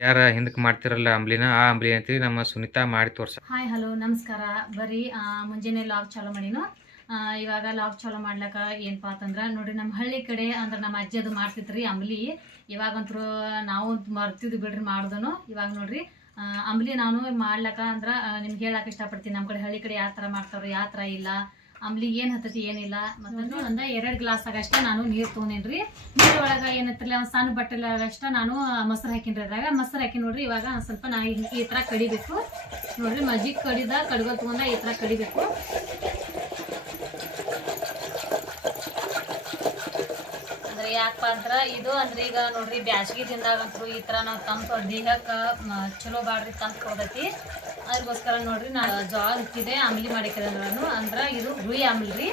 ಯಾರ ಹಿಂದಕ್ಕೆ ಮಾಡ್ತಿರಲ್ಲ ಅಂಬ್ಲಿನ, ಆ ಅಂಬ್ಲಿ ಅಂತೀವಿ, ನಮ್ಮ ಸುನಿತಾ ಮಾಡಿ ತೋರ್ಸ. ಹಾಯ್, ಹಲೋ, ನಮಸ್ಕಾರ. ಬರಿ ಮುಂಜಾನೆ ಲಾಗ್ ಚಾಲೋ ಮಾಡಿನೋ? ಇವಾಗ ಲಾಗ್ ಚಾಲೋ ಮಾಡ್ಲಕ್ಕ ಏನಪ್ಪಾ ಅಂತಂದ್ರೆ ನೋಡ್ರಿ ನಮ್ಮ ಹಳ್ಳಿ ಕಡೆ ಅಂದ್ರೆ ನಮ್ಮ ಅಜ್ಜಿ ಅದು ಮಾಡ್ತಿತ್ರಿ ಅಂಬ್ಲಿ. ಇವಾಗಂತೂ ನಾವು ಮರ್ತಿದ್ವಿ ಬಿಡ್ರಿ ಮಾಡ್ದನು. ಇವಾಗ ನೋಡ್ರಿ ಅಂಬ್ಲಿ ನಾನು ಮಾಡ್ಲಕ್ಕ ಅಂದ್ರೆ ನಿಮ್ಗೆ ಹೇಳಕ್ ಇಷ್ಟಪಡ್ತೀನಿ. ನಮ್ಮ ಕಡೆ ಹಳ್ಳಿ ಕಡೆ ಯಾವ ಥರ ಮಾಡ್ತಾವ್ರಿ, ಯಾವ ಥರ ಇಲ್ಲ. ಅಂಬ್ಲಿ ಏನು ಹತ್ತತಿ ಏನಿಲ್ಲ. ಮತ್ತೊಂದು ಒಂದು ಎರಡು ಗ್ಲಾಸ್ ಆಗಷ್ಟ ನಾನು ನೀರು ತೊಗೊಂಡೇನ್ರಿ. ನೀರ್ ಒಳಗ ಏನತ್ತಲ್ಲ ಒಂದು ಸಣ್ಣ ಬಟ್ಟೆಲಾಗಷ್ಟ ನಾನು ಮೊಸರು ಹಾಕಿನ್ರಿ ಅದ್ರಾಗ. ಮೊಸರು ಹಾಕಿ ನೋಡ್ರಿ ಇವಾಗ ಒಂದ್ ಸ್ವಲ್ಪ ನಾ ಈ ತರ ಥರ ಕಡಿಬೇಕು. ನೋಡ್ರಿ ಮಜ್ಜಿಗೆ ಕಡಿದ ಕಡ್ಗೋಲ್ ತಗೊಂಡ ಈ ಥರ ಕಡಿಬೇಕು. ಅಂದ್ರೆ ಯಾಕಪ್ಪ ಅಂದ್ರ ಇದು ಅಂದ್ರೆ ಈಗ ನೋಡ್ರಿ ಬ್ಯಾಸ್ಗಿ ದಿನದಾಗಂತೂ ಈ ಥರ ನಾವು ತಂಪು ದೇಹಕ್ಕೆ ಚಲೋ ಬಾಡ್ರಿ ತಂಪು ಕೊಡ್ತೈತಿ ಅದಕ್ಕೋಸ್ಕರ ನೋಡ್ರಿ ನಾನು ಜೋಳ ಇಟ್ಟಿದೆ ಆಮ್ಲಿ ಮಾಡಿಕ್ಕಿದೆ ನಾನು. ಅಂದ್ರೆ ಇದು ಹುಳಿ ಆಮ್ಲಿ ರೀ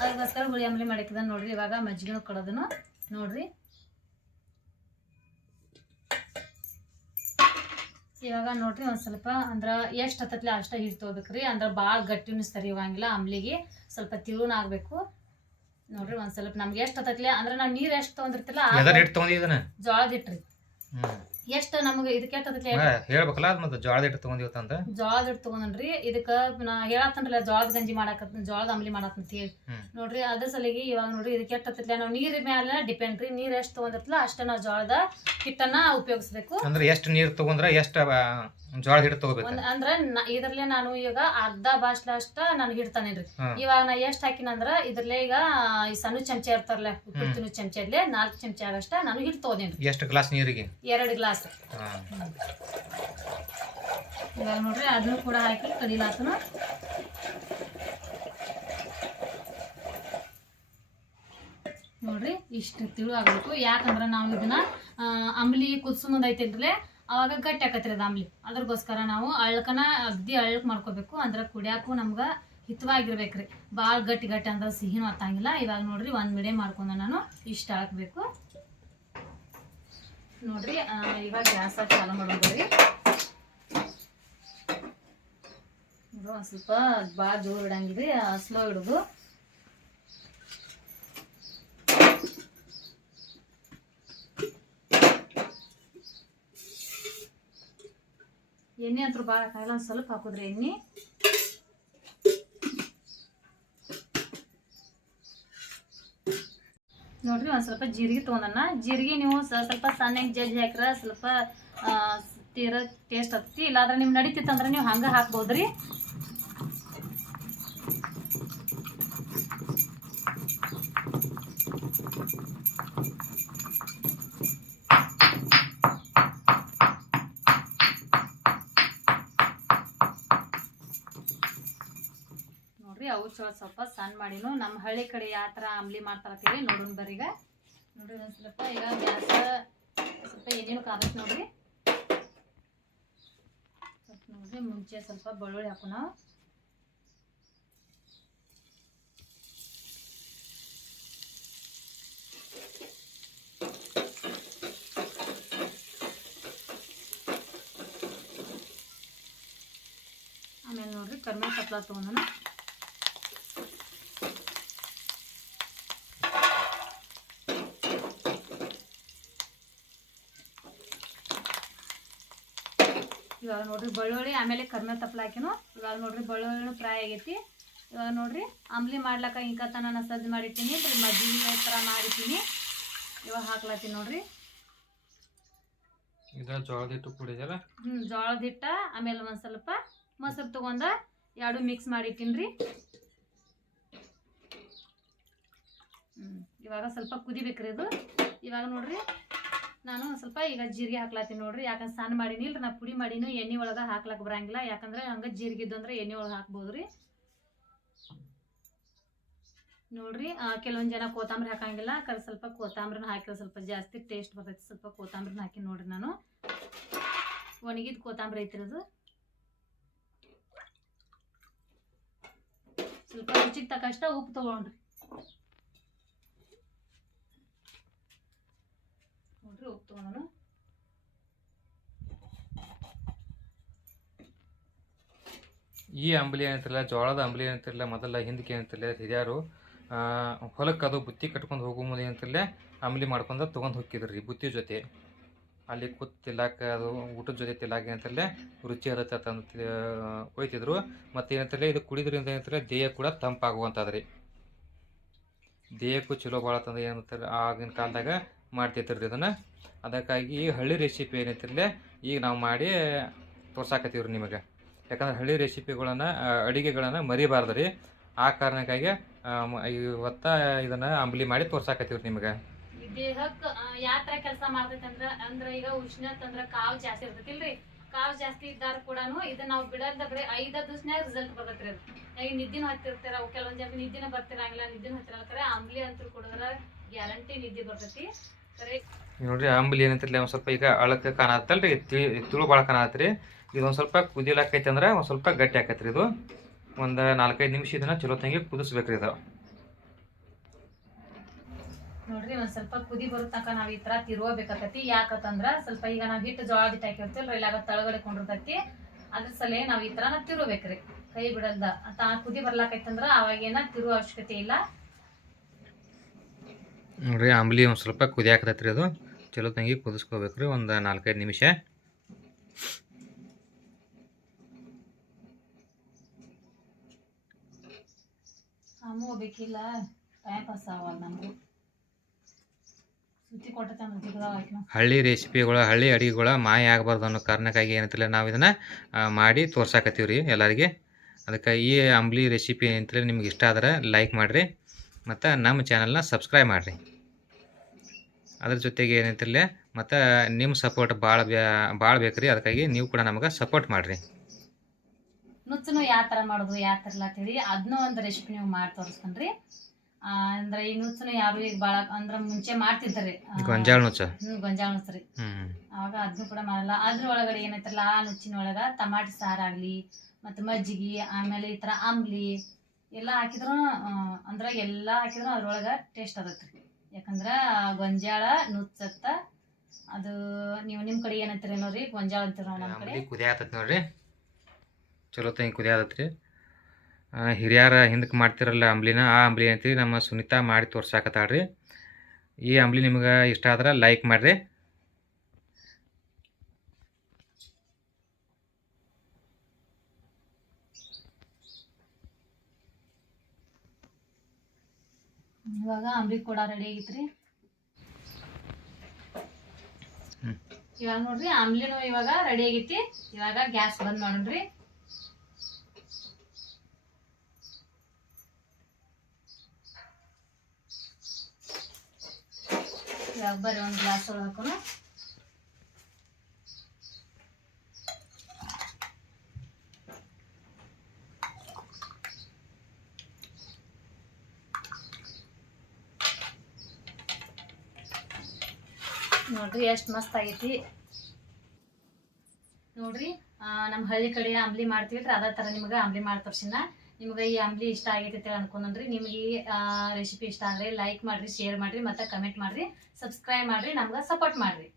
ಅದಕ್ಕೋಸ್ಕರ ಹುಳಿ ಆಮ್ಲಿ ಮಾಡಿಕ್ಕಿದೆ ನೋಡ್ರಿ ಇವಾಗ ಮಜ್ಜಿಗೆ ಕೊಡೋದನ್ನು ನೋಡ್ರಿ. ಇವಾಗ ನೋಡ್ರಿ ಒಂದ್ ಸ್ವಲ್ಪ ಅಂದ್ರ ಎಷ್ಟ್ ಹತ್ತತ್ಲೆ ಅಷ್ಟ ಹಿಟ್ಟು ತಗೋಬೇಕ್ರಿ. ಅಂದ್ರ ಭಾಳ ಗಟ್ಟಿ ಸರಿ ಇವಂಗಿಲ್ಲ ಆಮ್ಲಿಗೆ. ಸ್ವಲ್ಪ ತಿರುನ ಆಗ್ಬೇಕು. ನೋಡ್ರಿ ಒಂದ್ ಸ್ವಲ್ಪ ನಮ್ಗೆ ಎಷ್ಟ್ ಹತ್ತತ್ಲೆ ಅಂದ್ರ ನಾವ್ ನೀರ್ ಎಷ್ಟ್ ತೊಗೊಂಡಿರ್ತಿಲ್ಲ ಜೋಳದ ಇಟ್ರಿ ಹ್ಮ್. ಎಷ್ಟ್ ನಮಗೆ ಇದಕ್ಕೆ ಎಷ್ಟ್ ಹತ್ತತ್ಲೆ ಹಾ, ಹೇಳ್ಬೇಕಲ್ಲ ಅದ್ ಮತ್ತೆ ಜೋಳದ ಹಿಟ್ಟು ತಗೊಂಡಿವತ್ತಂತ ಜೋಳದ ಹಿಟ್ಟು ತಗೊಂಡ್ರಿ ಇದಕ್ಕ ನಾ ಹೇಳತ್ತನ್ರಲ್ಲ ಜೋಳದ ಗಂಜಿ ಮಾಡಾಕ ಜೋಳದ ಅಂಬ್ಲಿ ಮಾಡಾಕಂತ ಹೇಳಿ. ನೋಡ್ರಿ ಅದ್ರ ಸಲಿಗೆ ಇವಾಗ ನೋಡ್ರಿ ಇದಕ್ಕೆ ಎಷ್ಟ್ ಹತ್ತತ್ಲೆ ನಾವು ನೀರ್ ಮೇಲೆ ಡಿಪೆಂಡ್ ರೀ ನೀರ್ ಎಷ್ಟು ತಗೊಂಡಿರ್ತಲ್ಲ ಅಷ್ಟ ನಾವು ಜೋಳದ ಹಿಟ್ಟನ್ನ ಉಪಯೋಗಿಸ್ಬೇಕು. ಅಂದ್ರೆ ಎಷ್ಟು ನೀರ್ ತಗೊಂಡ್ರೆ ಎಷ್ಟ ಜೋಳದ ಹಿಟ್ಟು ತಗೋಬೇಕು. ಅಂದ್ರೆ ಅಂದ್ರ ನ- ಇದ್ರಲ್ಲೇ ನಾನು ಈಗ ಅರ್ಧ ಬಾಸ್ಲ ಅಷ್ಟ ನಾನು ಹಿಡ್ತಾನೇನ್ರಿ. ಇವಾಗ ನಾ ಎಷ್ಟ್ ಹಾಕಿನಂದ್ರ ಇದ್ರಲ್ಲೇ ಈಗ ಈ ಸಣ್ಣ ಚಮಚ ಇರ್ತಾರಲ್ಲ ಉಪ್ಪಿಟ್ಟು ತಿನ್ನೋ ಇರ್ಲಿ ನಾಲ್ಕು ಚಮಚ ಆಗಷ್ಟ ನಾನು ಹಿಟ್ಟು ತಗೋದೇನ್ರಿ ಎಷ್ಟು ಗ್ಲಾಸ್ ನೀರಿಗೆ? ಎರಡು ಗ್ಲಾಸ್. ಹಾ. ಇವಾಗ ನೋಡ್ರಿ ಅದನ್ನು ಕೂಡ ಹಾಕಿ ಕಡಿಲಾತನು. ನೋಡ್ರಿ ಇಷ್ಟು ತಿಳು ಆಗ್ಬೇಕು ಯಾಕಂದ್ರ ನಾವು ಇದನ್ನ ಆ, ಅಂಬ್ಲಿ ಐತೆ ಮುಂದೆ ಅವಾಗ ಗಟ್ಟಿ ಆಕತ್ರಿ ಅದು ಅದ್ರಗೋಸ್ಕರ ನಾವು ಅಳ್ಕನ ಅಗ್ದಿ ಅಳ್ಕ್ ಮಾಡ್ಕೋಬೇಕು. ಅಂದ್ರ ಕುಡಿಯಾಕು ನಮ್ಗ ಹಿತವಾಗಿರ್ಬೇಕ್ರಿ. ಭಾಳ ಗಟ್ಟಿ ಗಟ್ಟಿ ಅಂದ್ರೆ ಸಿಹಿನೂ ಹತ್ತಂಗಿಲ್ಲ. ಇವಾಗ ನೋಡ್ರಿ ಒಂದ್ ಮಿಡಿಯ ಮಾಡ್ಕೊಂಡ ನಾನು ಇಷ್ಟ ಹಾಕ್ಬೇಕು. ನೋಡ್ರಿ ಇವಾಗ ಗ್ಯಾಸ್ ಚಾಲು ಮಾಡ್ಬೋದ್ರಿ ಸ್ವಲ್ಪ ಭಾಳ ಜೋರ್ ಇಡಂಗಿಲ್ರಿ ಸ್ಲೋ ಇಡುದು ಎಣ್ಣೆ ಅಂತೂ ಭಾಳ ಹಾಕಂಗಿಲ್ಲ ಒಂದು ಸ್ವಲ್ಪ ಹಾಕುದ್ರಿ ಎಣ್ಣೆ. ನೋಡ್ರಿ ಒಂದ್ ಸ್ವಲ್ಪ ಜೀರಿಗೆ ತೊಗೊಂಡಣ್ಣ ಜೀರಿಗೆ ನೀವು ಸ್ವಲ್ಪ ಸಣ್ಣಗೆ ಜಜ್ಜಿ ಹಾಕ್ರ ಸ್ವಲ್ಪ ತೀರ ಟೇಸ್ಟ್ ಹತ್ತಿ ಇಲ್ಲಾಂದ್ರೆ ನಿಮ್ ನಡೀತಿತ್ತಂದ್ರೆ ನೀವು ಹಂಗ ಹಾಕ್ಬೋದ್ರಿ. ಅವು ಸ್ವಲ್ಪ ಸಣ್ಣ ಮಾಡಿನು ನಮ್ಮ ಹಳ್ಳಿ ಕಡೆ ಯಾವ ಥರ ಅಂಬ್ಲಿ ಮಾಡ್ತಾರತ್ತೀವಿ ನೋಡೋಣ ಬರೀಗ ಒಂದು ಸ್ವಲ್ಪ, ಈಗ ಗ್ಯಾಸ್ ಸ್ವಲ್ಪ ಏನೇನು ಕಾದತ್ ನೋಡ್ರಿ. ಸ್ವಲ್ಪ ನೋಡ್ರಿ, ಮುಂಚೆ ಸ್ವಲ್ಪ ಬೆಳ್ಳುಳ್ಳಿ ಹಾಕೋಣ. ಆಮೇಲೆ ನೋಡ್ರಿ ಕರ್ಮೆ ತಪ್ಪಲ ತೊಗೊಂಡನ. ಇವಾಗ ನೋಡ್ರಿ ಬೆಳ್ಳುಳ್ಳಿ ಆಮೇಲೆ ಕರ್ಮೆ ತಪ್ಪಲ ಹಾಕಿನು. ಇವಾಗ ನೋಡ್ರಿ ಬೆಳ್ಳುಳ್ಳಿನೂ ಫ್ರೈ ಆಗೈತಿ. ಇವಾಗ ನೋಡ್ರಿ ಅಂಬ್ಲಿ ಮಾಡ್ಲಕ್ಕ ಇಂಕ ನಾನು ಸಜ್ಜು ಮಾಡಿರ್ತೀನಿ ಮಜ್ಜಿಗೆ ಥರ ಮಾಡಿರ್ತೀನಿ ಇವಾಗ ಹಾಕ್ಲತ್ತೀನಿ ನೋಡ್ರಿ. ಜೋಳದ ಹಿಟ್ಟು ಕುಡಿದಲ್ಲ ಹ್ಞೂ ಜೋಳದ ಹಿಟ್ಟ ಆಮೇಲೆ ಒಂದು ಸ್ವಲ್ಪ ಮೊಸರು ತಗೊಂಡ ಎರಡು ಮಿಕ್ಸ್ ಮಾಡಿಟ್ಟಿನ್ರಿ. ಹ್ಞೂ ಇವಾಗ ಸ್ವಲ್ಪ ಕುದಿಬೇಕ್ರಿ ಇದು. ಇವಾಗ ನೋಡ್ರಿ ನಾನು ಸ್ವಲ್ಪ ಈಗ ಜೀರಿಗೆ ಹಾಕ್ಲತ್ತೀನಿ ನೋಡ್ರಿ. ಯಾಕಂದ್ರೆ ಸಣ್ಣ ಮಾಡೀನಿ ಇಲ್ರಿ, ನಾ ಪುಡಿ ಮಾಡೀನಿ, ಎಣ್ಣೆ ಒಳಗೆ ಹಾಕ್ಲಕ್ಕೆ ಬರಂಗಿಲ್ಲ. ಯಾಕಂದ್ರೆ ಹಂಗೆ ಜೀರಿಗೆ ಇದ್ದಂದ್ರೆ ಎಣ್ಣೆ ಒಳಗೆ ಹಾಕ್ಬೋದ್ರಿ. ನೋಡ್ರಿ ಕೆಲವೊಂದು ಜನ ಕೋತಂಬರಿ ಹಾಕಂಗಿಲ್ಲ. ಕರೆ ಸ್ವಲ್ಪ ಕೊತ್ತಂಬರಿನ ಹಾಕಿದ್ರೆ ಸ್ವಲ್ಪ ಜಾಸ್ತಿ ಟೇಸ್ಟ್ ಬರ್ತೈತಿ. ಸ್ವಲ್ಪ ಕೊತ್ತಂಬರಿನ ಹಾಕಿ ನೋಡ್ರಿ ನಾನು. ಒಣಗಿದ ಕೋತಂಬರಿ ಐತ್ರಿ ಅದು. ಸ್ವಲ್ಪ ರುಚಿಗೆ ತಕ್ಕಷ್ಟ ಉಪ್ಪು ತಗೊಂಡ್ರಿ. ನಾನು ಈ ಅಂಬಲಿ ಏನಂತಿರಲ್ಲ ಜೋಳದ ಅಂಬಲಿ ಏನಂತಿರಲ್ಲ, ಮೊದಲ ಹಿಂದಕ್ಕೆ ಏನಂತಿರಲ್ಲ, ಹಿರಿಯರು ಹೊಲಕ್ಕೆ ಅದು ಬುತ್ತಿ ಕಟ್ಕೊಂಡು ಹೋಗೋ ಮುಂದೆ ಏನಂತಿರಲ್ಲ, ಅಂಬಲಿ ಮಾಡ್ಕೊಂಡು ತೊಗೊಂಡು ಹೋಗಿದ್ರಿ ಬುತ್ತಿ ಜೊತೆ. ಅಲ್ಲಿ ಕೂತ್ ತಿಲ್ಲಾಕ ಅದು ಊಟದ ಜೊತೆ ತಿಲ್ಲಾಕ ಏನಂತಿರಲಿಲ್ಲ ರುಚಿ ಇರುತ್ತೆ ಅಂತ ಒಯ್ತಿದ್ರು. ಮತ್ತು ಏನಂತಿರಲಿಲ್ಲ ಇದು ಕುಡಿದ್ರಿಂದ ಏನಂತಿರಲಿಲ್ಲ ದೇಹ ಕೂಡ ತಂಪಾಗುವಂಥದ್ರಿ ರೀ ದೇಹಕ್ಕೂ ಚಲೋ ಭಾಳ ತಂದು ಏನಂತಾರೆ ಆಗಿನ ಕಾಲದಾಗ ಮಾಡ್ತಿರ್ತೀರಿ ಇದನ್ನು. ಅದಕ್ಕಾಗಿ ಈ ಹಳ್ಳಿ ರೆಸಿಪಿ ಏನೈತಿರಲಿ ಈಗ ನಾವು ಮಾಡಿ ತೋರ್ಸಾಕತ್ತೀವ್ರಿ ನಿಮಗೆ. ಯಾಕಂದ್ರೆ ಹಳ್ಳಿ ರೆಸಿಪಿಗಳನ್ನು ಅಡುಗೆಗಳನ್ನು ಮರಿಬಾರ್ದು ರೀ. ಆ ಕಾರಣಕ್ಕಾಗಿ ಇವತ್ತು ಇದನ್ನು ಅಂಬ್ಲಿ ಮಾಡಿ ತೋರ್ಸಾಕತ್ತೀವ್ರಿ ನಿಮಗೆ. ದೇಹಕ್ಕೆ ಯಾವ ತರ ಕೆಲಸ ಮಾಡ್ತೈತೆ ಅಂದ್ರೆ, ಅಂದ್ರ ಈಗ ಉಷ್ಣತ್ ಅಂತಂದ್ರೆ ಕಾವು ಜಾಸ್ತಿ ಇರ್ತೈತಿಲ್ರಿ. ಕಾವು ಜಾಸ್ತಿ ಇದ್ದಾರ ಕೂಡ ಇದನ್ನ ನಾವು ಬಿಡಲ್ದ ಬರೀ ಐದ ದಿವ್ಸನ್ಯಾಗ ರಿಸಲ್ಟ್ ಬರ್ತೈತ್ರಿ ಅದು. ಈಗ ನಿದ್ದಿನ ಹತ್ತಿರ್ತಾರ ಕೆಲವೊಂದ್ ಜನ ನಿದ್ದಿನ ಬರ್ತಿರಂಗಿಲ್ಲ, ನಿದ್ದಿನ ಹತ್ತಿರ ಅಂಬ್ಲಿ ಅಂತ ಕುಡಿದ್ರ ಗ್ಯಾರಂಟಿ ನಿದ್ದೆ ಬರ್ತೈತಿ. ನೋಡ್ರಿ ಆಂಬಲಿ ಏನಂತಿರ್ಲಿ ಒಂದು ಸ್ವಲ್ಪ ಈಗ ಅಳಕ್ಕೆ ಕಾಣತ್ತಲ್ರಿ ತಿಳಿ ಭಾಳ ಕಾಣತ್ರಿ ಇದೊಂದು ಸ್ವಲ್ಪ ಕುದಿಲಾಕೈತಿ ಅಂದ್ರೆ ಒಂದು ಸ್ವಲ್ಪ ಗಟ್ಟಿ ಆಕೈತ್ರಿ ಇದು. ಒಂದು ನಾಲ್ಕೈದು ನಿಮಿಷ ಇದನ್ನ ಚಲೋ ತಂಗಿ ಕುದಿಸ್ಬೇಕ್ರಿ ಇದು. ನೋಡ್ರಿ, ಒಂದ್ ಸ್ವಲ್ಪ ಕುದಿ ಬರೋ ತನಕ ನಾವ್ ಈ ತರ ತಿರುವಬೇಕಾಕತಿ. ಯಾಕತ್ತಂದ್ರ ಸ್ವಲ್ಪ ಈಗ ನಾವ್ ಹಿಟ್ಟು ಜೋಳದ ಹಿಟ್ಟು ಹಾಕಿರ್ತೀವಲ್ರಿ ಇಲ್ಲಾಗ ತಳಗಡೆ ಕೊಂಡಿರ್ತೈತಿ. ಅದ್ರ ಸಲ ನಾವ್ ಈ ತರ ನಾವ್ ತಿರುಬೇಕ್ರಿ. ಕೈ ಬಿಡಲ್ದ. ಆ ಕುದಿ ಬರ್ಲಾಕೈತಂದ್ರ ಅವಾಗೇನ ತಿರುವ ಅವಶ್ಯಕತೆ ಇಲ್ಲ. ನೋಡ್ರಿ ಆಂಬ್ಲಿ ಒಂದು ಸ್ವಲ್ಪ ಕುದಿಯಾಕತೈತ್ರಿ ಅದು. ಚಲೋ ತಂಗಿ ಕುದಿಸ್ಕೋಬೇಕ್ರಿ ಒಂದು ನಾಲ್ಕೈದು ನಿಮಿಷ. ನಮಗೂ ಬೇಕಿಲ್ಲ ಟೈಮ್ ಪಾಸ್ ಆಗಲ್ಲ ನಮಗೂ ಸುತ್ತಿ ಕೊಟ್ಟೈತೆ ಅಂದ್ರೆ ಜಿಗದಾವ ಆಯ್ತು ಹಳ್ಳಿ ರೆಸಿಪಿಗಳು ಹಳ್ಳಿ ಅಡುಗೆಗಳ ಮಾಯ ಆಗಬಾರ್ದು ಅನ್ನೋ ಕಾರಣಕ್ಕಾಗಿ ಏನಂತಿಲ್ಲ ನಾವು ಇದನ್ನು ಮಾಡಿ ತೋರ್ಸಾಕತ್ತೀವಿ ರೀ ಎಲ್ಲರಿಗೆ. ಅದಕ್ಕೆ ಈ ಅಂಬ್ಲಿ ರೆಸಿಪಿ ಏನಂತಿಲ್ಲ ನಿಮ್ಗೆ ಇಷ್ಟ ಆದ್ರೆ ಲೈಕ್ ಮಾಡಿರಿ. ಮತ್ತು ನಮ್ಮ ಚಾನಲ್ನ ಸಬ್ಸ್ಕ್ರೈಬ್ ಮಾಡಿರಿ. ಅದ್ರ ಜೊತೆಗೆ ಏನಂತಿರಲಿ ಮತ್ತು ನಿಮ್ಮ ಸಪೋರ್ಟ್ ಭಾಳ ಭಾಳ ಬೇಕು ರೀ ಅದಕ್ಕಾಗಿ ನೀವು ಕೂಡ ನಮಗೆ ಸಪೋರ್ಟ್ ಮಾಡಿರಿ. ನುಚ್ಚನು ಯಾವ ಥರ ಮಾಡೋದು ಯಾವ ಥರ ಇಲ್ಲ ಅಂತೇಳಿ ಅದನ್ನೂ ಒಂದು ರೆಸಿಪಿ ನೀವು ಮಾಡಿ ತೋರಿಸ್ತೇನ್ರಿ ರೀ. ಅಂದ್ರೆ ಈ ನುಚ್ಚನು ಯಾರು ಈಗ ಭಾಳ ಅಂದ್ರೆ ಮುಂಚೆ ಮಾಡ್ತಿದ್ದಾರೆ ಗೊಂಜಾಳ ನುಚ್ಚ. ಗೊಂಜಾಳ ನುಚ್ಚ್ರಿ ಹ್ಞೂ ಆವಾಗ ಅದನ್ನು ಕೂಡ ಮಾಡಲ್ಲ. ಅದ್ರ ಒಳಗಡೆ ಏನೈತಲ್ಲ ಆ ನುಚ್ಚಿನ ಒಳಗ ಟಮಾಟಿ ಸಾರಾಗ್ಲಿ ಮತ್ತು ಮಜ್ಜಿಗೆ ಆಮೇಲೆ ಈ ಥರ ಅಂಬ್ಲಿ ಎಲ್ಲ ಹಾಕಿದ್ರು ಅಂದ್ರೆ ಎಲ್ಲ ಹಾಕಿದ್ರು ಅದ್ರೊಳಗ ಟೇಸ್ಟ್ ಆಗತ್ರಿ. ಯಾಕಂದ್ರ ಗೊಂಜಾಳ, ನುಚ್ಚತ್ತ, ಅದು ನೀವು ನಿಮ್ಮ ಕಡೆ ಏನಂತೀರಿ ನೋಡ್ರಿ? ಗೊಂಜಾಳ ಅಂತೀರ ನಮ್ಮ ಕಡೆ? ಕುದಿಯಾತೈತಿ ನೋಡ್ರಿ. ಚಲೋ ತಂಗಿ ಕುದಿಯಾತೈತಿ ಹಿರಿಯರ ಹಿಂದಕ್ಕೆ ಮಾಡ್ತಿರಲ್ಲ ಅಂಬ್ಲಿನ, ಆ ಅಂಬ್ಲಿ ಅಂತೀವಿ ನಮ್ಮ ಸುನೀತಾ ಮಾಡಿ ತೋರ್ಸಾಕತ್ತಾಳ್ರಿ. ಈ ಅಂಬ್ಲಿ ನಿಮ್ಗೆ ಇಷ್ಟ ಆದ್ರೆ ಲೈಕ್ ಮಾಡಿರಿ. ಇವಾಗ ಅಂಬ್ಲಿ ಕೂಡ ರೆಡಿ ಆಗಿತ್ರಿ. ಇವಾಗ ನೋಡ್ರಿ ಆಮ್ಲಿನೂ ಇವಾಗ ರೆಡಿ ಆಗೈತಿ. ಇವಾಗ ಗ್ಯಾಸ್ ಬಂದ್ ಮಾಡೋಣ್ರಿ. ಇವಾಗ ಬರ್ರಿ ಒಂದು ಗ್ಲಾಸ್ ಒಳಗೆ ಹಾಕೋಣ. ನೋಡ್ರಿ, ಎಷ್ಟು ಮಸ್ತ್ ಆಗೈತಿ. ನೋಡ್ರಿ ನಮ್ಮ ಹಳ್ಳಿ ಕಡೆ ಅಂಬ್ಲಿ ಮಾಡ್ತೀವಿ ಅದೇ ಥರ ನಿಮ್ಗೆ ಅಂಬ್ಲಿ ಮಾಡಿ ತೋರ್ಸಿನ. ನಿಮ್ಗೆ ಈ ಅಂಬ್ಲಿ ಇಷ್ಟ ಆಗೈತಿ ಅನ್ಕೊಂಡ್ರಿ ನಿಮ್ಗೆ ಈ ರೆಸಿಪಿ ಇಷ್ಟ ಅಂದ್ರೆ ಲೈಕ್ ಮಾಡ್ರಿ ಶೇರ್ ಮಾಡ್ರಿ, ಮತ್ತೆ ಕಮೆಂಟ್ ಮಾಡ್ರಿ. ಸಬ್ಸ್ಕ್ರೈಬ್ ಮಾಡ್ರಿ, ನಮ್ಗೆ ಸಪೋರ್ಟ್ ಮಾಡ್ರಿ.